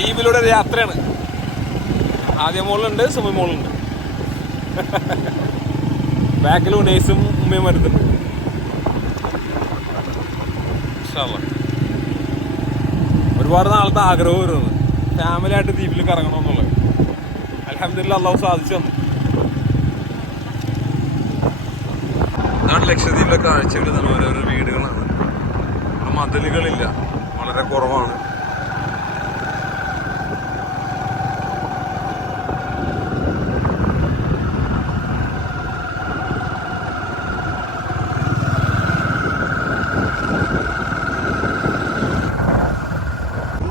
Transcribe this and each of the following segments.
ദ്വീപിലൂടെ ഒരു യാത്രയാണ്. ആദ്യ മോളുണ്ട്, സുമി മോളുണ്ട്, ബാക്കിൽ ഉനൈസും ഉമ്മയും വരുന്നുണ്ട്. ഒരുപാട് നാളത്തെ ആഗ്രഹം വരുന്നത് ഫാമിലി ആയിട്ട് ദ്വീപിൽ കറങ്ങണമെന്നുള്ളത്. അൽഹംദുലില്ലാ അള്ളാഹു സാധിച്ചു തന്നു. ഇതാണ് ലക്ഷദ്വീപിലെ കാഴ്ചകൾ. ഓരോരോ വീടുകളാണ്. ഇവിടെ മതിലുകളില്ല, വളരെ കുറവാണ്.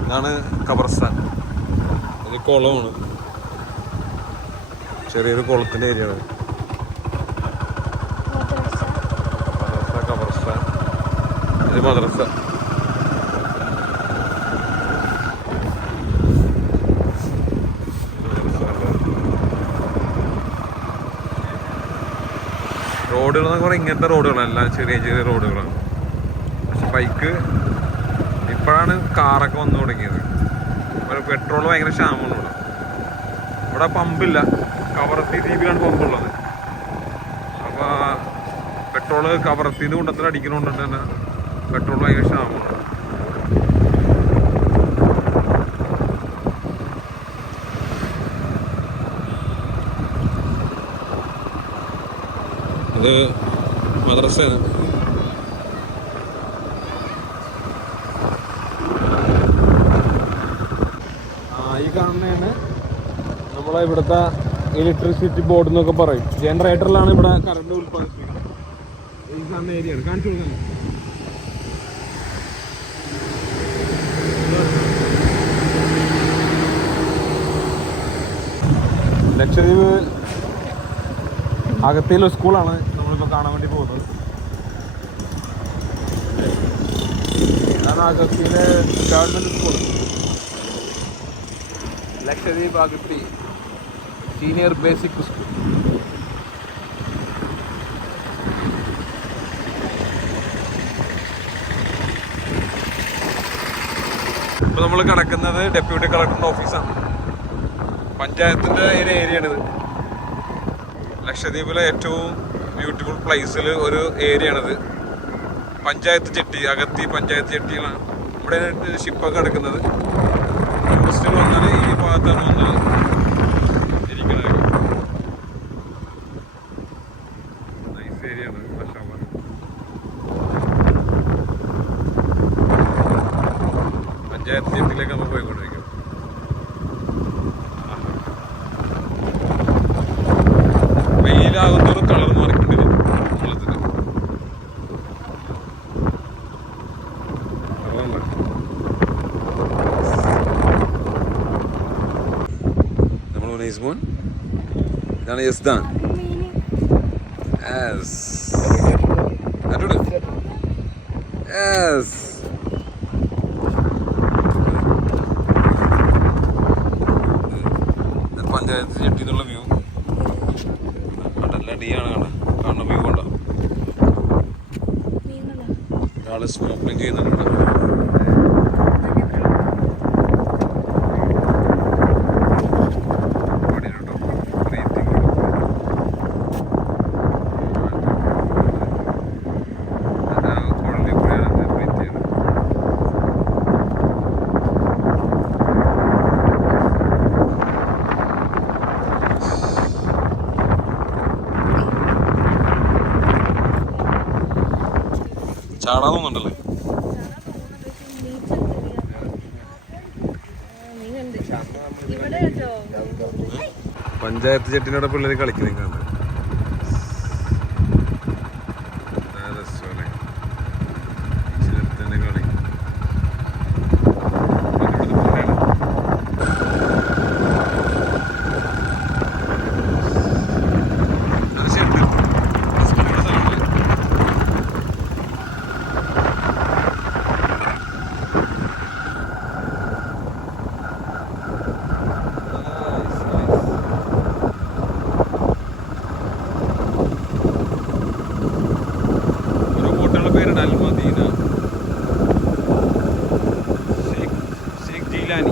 ഇതാണ് ഖബർസ്ഥാൻ. ഇത് കുളമാണ്, ചെറിയൊരു കുളത്തിൻ്റെ ഏരിയയാണ്. മദ്രസ, ഖബർസ്ഥാൻ, ഇത് മദ്രസ. റോഡുകൾ എന്നൊക്കെ പറഞ്ഞാൽ ഇങ്ങനത്തെ റോഡുകളല്ല, ചെറിയ ചെറിയ റോഡുകളാണ്. പക്ഷെ ബൈക്ക് ഇപ്പോഴാണ് കാറൊക്കെ വന്നു തുടങ്ങിയത്. പെട്രോൾ ഭയങ്കര ക്ഷാമമാണ് ഇവിടെ. ഇവിടെ പമ്പില്ല, കവറത്തി ദ്വീപിലാണ് പമ്പുള്ളത്. അപ്പോൾ പെട്രോള് കവറത്തിന്ന് കൊണ്ടത്തിൽ അടിക്കണോണ്ടിട്ട് തന്നെ പെട്രോൾ ഭയങ്കര ക്ഷാമമാണ്. ഇത് മദ്രസയാണ്. ഈ കാണുന്നതാണ് നമ്മളെ ഇവിടുത്തെ ഇലക്ട്രിസിറ്റി ബോർഡ് എന്നൊക്കെ പറയും. ജനറേറ്ററിലാണ് ഇവിടെ കറണ്ട് ഉൽപ്പാദിപ്പിക്കുന്നത്. ഈ കാണുന്ന ഏരിയയാണ്. കാണിച്ചു കൊടുക്കാൻ ലക്ഷദ്വീപ് അകത്തിലെ സ്കൂളാണ് നമ്മളിപ്പോൾ കാണാൻ വേണ്ടി പോകുന്നത്. ഇതാണ് അഗത്തിയിലെ government school. Lakshadweep Agatti senior basic school. ഇപ്പോൾ നമ്മൾ കിടക്കുന്നത് ഡെപ്യൂട്ടി കളക്ടറിൻ്റെ ഓഫീസാണ്. പഞ്ചായത്തിൻ്റെ ഒരു ഏരിയയാണിത്. ലക്ഷദ്വീപിലെ ഏറ്റവും ബ്യൂട്ടിഫുൾ പ്ലേസിൽ ഒരു ഏരിയയാണിത്. പഞ്ചായത്ത് ജെട്ടി, അഗത്തി പഞ്ചായത്ത് ജെട്ടികളാണ്. ഇവിടെ ഷിപ്പൊക്കെ കിടക്കുന്നത്. ടൂറിസ്റ്റുകൾ വന്നാൽ ഈ ഭാഗത്താണ് വന്നാൽ ഇരിക്കുന്നത്. നൈസ് ഏരിയയാണ്. പഞ്ചായത്ത് ജെട്ടിയിലേക്ക് നമ്മൾ പോയിക്കൊണ്ടിരിക്കും. വെയിലാകുന്നതും കളർ മാറിക്കൊണ്ടിരിക്കും വെള്ളത്തിന്. നമ്മൾ ഉനൈസ്മോൻ, ഇതാണ് യസ്ദാൻ. പഞ്ചായത്ത് ജെട്ടി എന്നുള്ള വ്യൂ നല്ല ഡീയാണ്. കാണുന്ന വ്യൂ കൊണ്ടോ ഒരാൾ സ്മോക്കിംഗ് ചെയ്യുന്നുണ്ട്. ചാടാൻ തോന്നുന്നുണ്ടല്ലേ? പഞ്ചായത്ത് ജെട്ടിനോടെ പിള്ളേർ കളിക്കുന്നുണ്ട്. കളി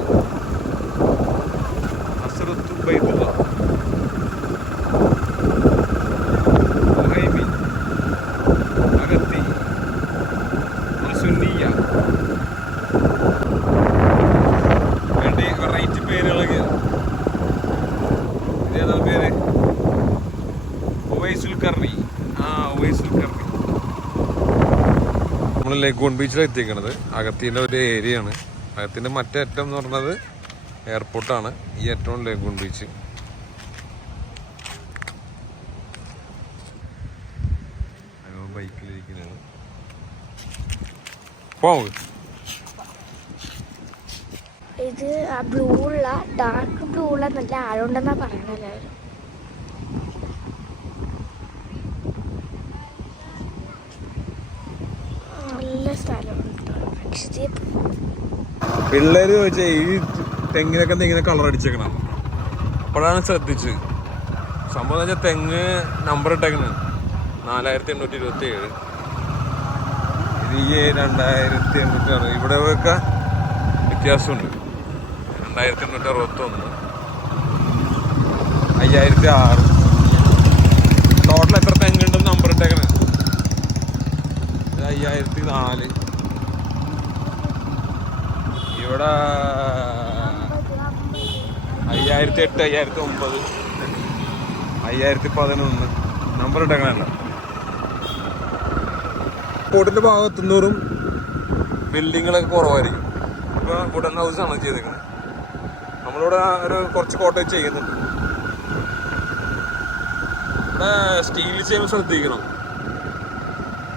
നമ്മൾ ലെഗൂൺ ബീച്ചിൽ എത്തിക്കണത്. അകത്തിന്റെ ഒരു ഏരിയ ആണ്. അകത്തിന്റെ മറ്റേ അറ്റം എന്ന് പറഞ്ഞത് എയർപോർട്ടാണ്. ഈ അറ്റവും ലെഗൂൺ ബീച്ച്. ബൈക്കിലിരിക്കുന്നത് ഇത് ബ്ലൂ ഉള്ള ഡാർക്ക് ബ്ലൂ ഉള്ള നല്ല ആഴമുണ്ടെന്നാ പറയണ എല്ലാവരും. നല്ല സ്ഥലമുണ്ട്. പിള്ളേര് ചോദിച്ചാൽ ഈ തെങ്ങിനൊക്കെ ഇങ്ങനെ കളർ അടിച്ചേക്കണം. അപ്പോഴാണ് ശ്രദ്ധിച്ച് സംഭവം വെച്ചാൽ തെങ്ങ് നമ്പർ ഇട്ടേക്കണ് 4827. ഇത് ഈ 2800. ഇവിടെ ഒക്കെ വ്യത്യാസമുണ്ട്. 2861, 5006. ടോട്ടൽ എത്ര തെങ്ങുണ്ടെന്ന് നമ്പർ ഇട്ടേക്കണ്. 5004. ഇവിടെ 5008, 5009, 5011 നമ്പർ ഇട്ടേക്കണല്ല. എയർപോർട്ടിന്റെ ഭാഗത്തുനിന്നോറും ബിൽഡിങ്ങുകളൊക്കെ കുറവായിരിക്കും. ഇപ്പോൾ വുഡൻ ഹൗസാണ് ചെയ്തേക്കുന്നത്. നമ്മളിവിടെ ഒരു കുറച്ച് കോട്ടേജ് ചെയ്യുന്നുണ്ട്. ഇവിടെ സ്റ്റീൽ ചെയ്യുമ്പോൾ ശ്രദ്ധിക്കണം.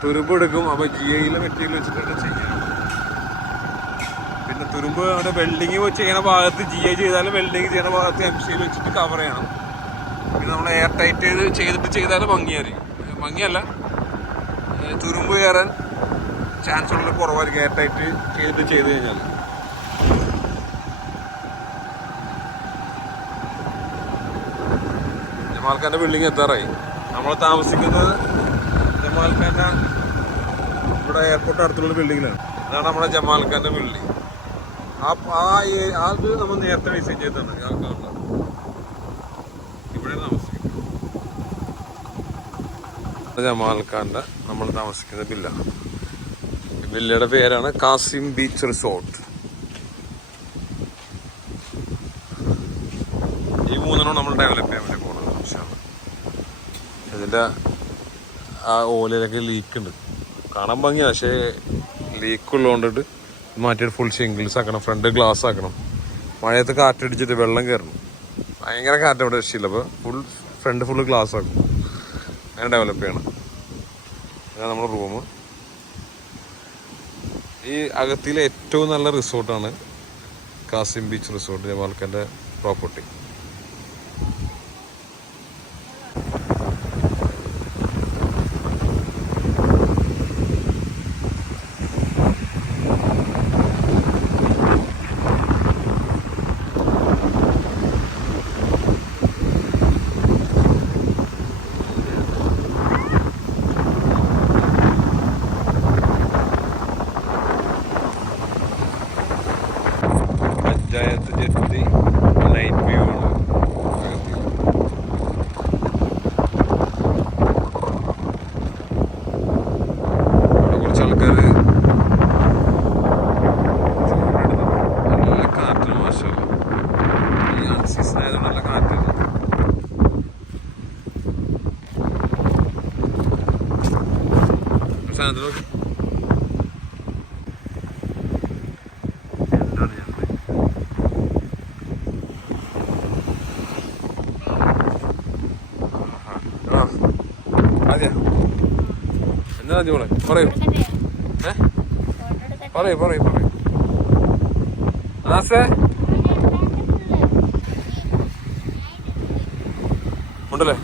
തുരുമ്പ് എടുക്കും. അപ്പോൾ GIയിലെ മെറ്റീരിയൽ വെച്ചിട്ട് ചെയ്യണം. പിന്നെ തുരുമ്പ് അവിടെ വെൽഡിങ് ചെയ്യുന്ന ഭാഗത്ത് GI ചെയ്താലും വെൽഡിങ് ചെയ്യുന്ന ഭാഗത്ത് MCയിൽ വെച്ചിട്ട് കവർ ചെയ്യണം. പിന്നെ നമ്മൾ എയർ ടൈറ്റ് ചെയ്താൽ ഭംഗിയായിരിക്കും. ഭംഗിയല്ല, തുരുമ്പ് കയറാൻ ചാൻസ് ഉള്ളത് കുറവായിരിക്കും എയർ ടൈറ്റ് ചെയ്ത് കഴിഞ്ഞാൽ. ജമാൽഖാന്റെ ബിൽഡിംഗ് എത്താറായി. നമ്മൾ താമസിക്കുന്നത് ജമാൽഖാന്റെ ഇവിടെ എയർപോർട്ട് അടുത്തുള്ള ബിൽഡിങ്ങിലാണ്. ഇതാണ് നമ്മുടെ ജമാൽഖാന്റെ ബിൽഡിംഗ്. അത് നമ്മൾ നേരത്തെ ഡിസൈൻ ചെയ്തതാണ്. ഇവിടെ താമസിക്കുന്നത് ജമാൽഖാന്റെ നമ്മൾ താമസിക്കുന്ന വില്ല. വില്ലയുടെ പേരാണ് കാസിം ബീച്ച് റിസോർട്ട്. ഈ മൂന്നെണ്ണം നമ്മൾ ഡെവലപ്പ് ചെയ്യാൻ വേണ്ടി പോകുന്നത്. ഇതിൻ്റെ ആ ഓലയിലൊക്കെ ലീക്ക് ഉണ്ട്. കാണാൻ ഭംഗിയാണ്, പക്ഷേ ലീക്ക് ഉള്ളതുകൊണ്ടിട്ട് മാറ്റിയിട്ട് ഫുൾ ഷിംഗിൾസ് ആക്കണം. ഫ്രണ്ട് ഗ്ലാസ് ആക്കണം. മഴയത്ത് കാറ്റടിച്ചിട്ട് വെള്ളം കയറണം. ഭയങ്കര കാറ്റ് അവിടെ രക്ഷയില്ല. അപ്പോൾ ഫ്രണ്ട് ഫുള്ള് ഗ്ലാസ് ആക്കും. അങ്ങനെ ഡെവലപ്പ് ചെയ്യണം. ഇതാണ് നമ്മുടെ റൂം. ഈ അകത്തിലെ ഏറ്റവും നല്ല റിസോർട്ടാണ് കാസിം ബീച്ച് റിസോർട്ട്, ജമാൽഖാന്റെ property. Panchayat jetty night view ആണ്. അവിടെ കുറച്ച് ആൾക്കാർ നല്ല കാറ്റിന് മോശമല്ല. ഈ അൺസീസൺ ആയതുകൊണ്ട് നല്ല കാറ്റാണ്. സാധനത്തിൽ നോക്കി എന്നാ മോളെ പറയൂ. പറയൂ ആസേ ഉണ്ടല്ലേ.